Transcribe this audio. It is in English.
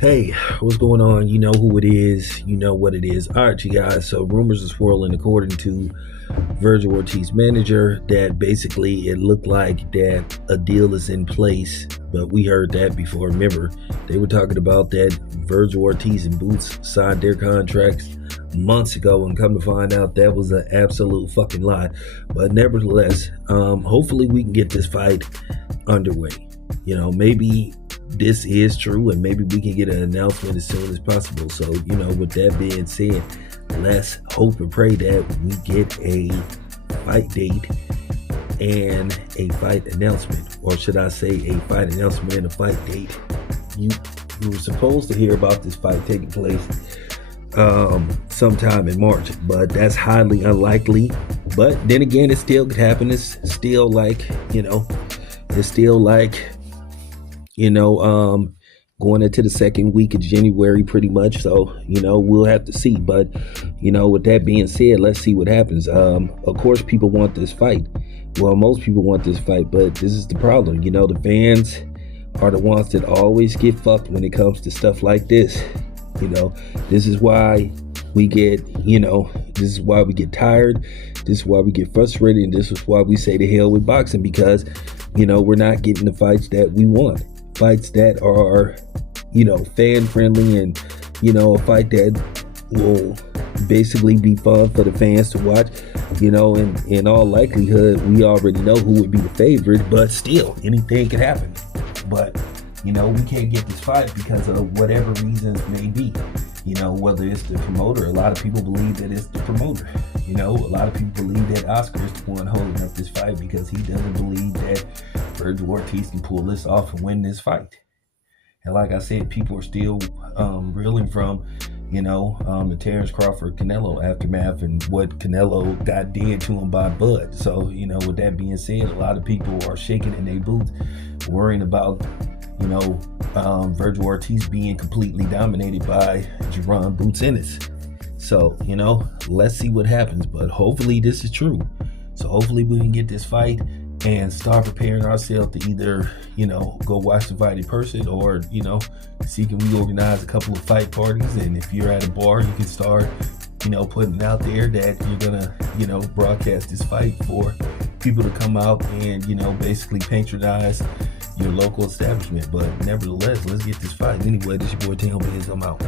Hey, what's going on? You know who it is. You know what it is. All right, you guys. So rumors are swirling according to Verge Ortiz manager that basically it looked like that a deal is in place, but we heard that before. Remember, they were talking about that Verge Ortiz and Boots signed their contracts months ago, and come to find out that was an absolute fucking lie. But nevertheless, hopefully we can get this fight underway. Maybe this is true, and maybe we can get an announcement as soon as possible. So, with that being said, let's hope and pray that we get a fight date and a fight announcement, or should I say a fight announcement and a fight date. You were supposed to hear about this fight taking place sometime in March, but that's highly unlikely. But then again, it still could happen. It's still like, it's still like, going into the second week of January pretty much. So, we'll have to see. But, with that being said, let's see what happens. Of course, people want this fight. Well, most people want this fight, but this is the problem. The fans are the ones that always get fucked when it comes to stuff like this. This is why we get, this is why we get tired. This is why we get frustrated. And this is why we say to hell with boxing, because, we're not getting the fights that we want. Fights that are, fan friendly, and, a fight that will basically be fun for the fans to watch. In all likelihood, we already know who would be the favorite, but still, anything could happen. But, we can't get this fight because of whatever reasons may be. Whether it's the promoter, a lot of people believe that it's the promoter. A lot of people believe that Oscar is the one holding up this fight because he doesn't believe that Verge Ortiz can pull this off and win this fight. And like I said, people are still reeling from, the Terrence Crawford Canelo aftermath and what Canelo got did to him by Bud. So, with that being said, a lot of people are shaking in their boots, worrying about, Verge Ortiz being completely dominated by Jerron Boots Ennis. So, let's see what happens. But hopefully this is true. So hopefully we can get this fight and start preparing ourselves to either, go watch the fight in person, or, see can we organize a couple of fight parties. And if you're at a bar, you can start, putting out there that you're gonna, broadcast this fight for people to come out and, basically patronize your local establishment. But nevertheless, let's get this fight. Anyway, this is your boy Tim Biz. I'm out.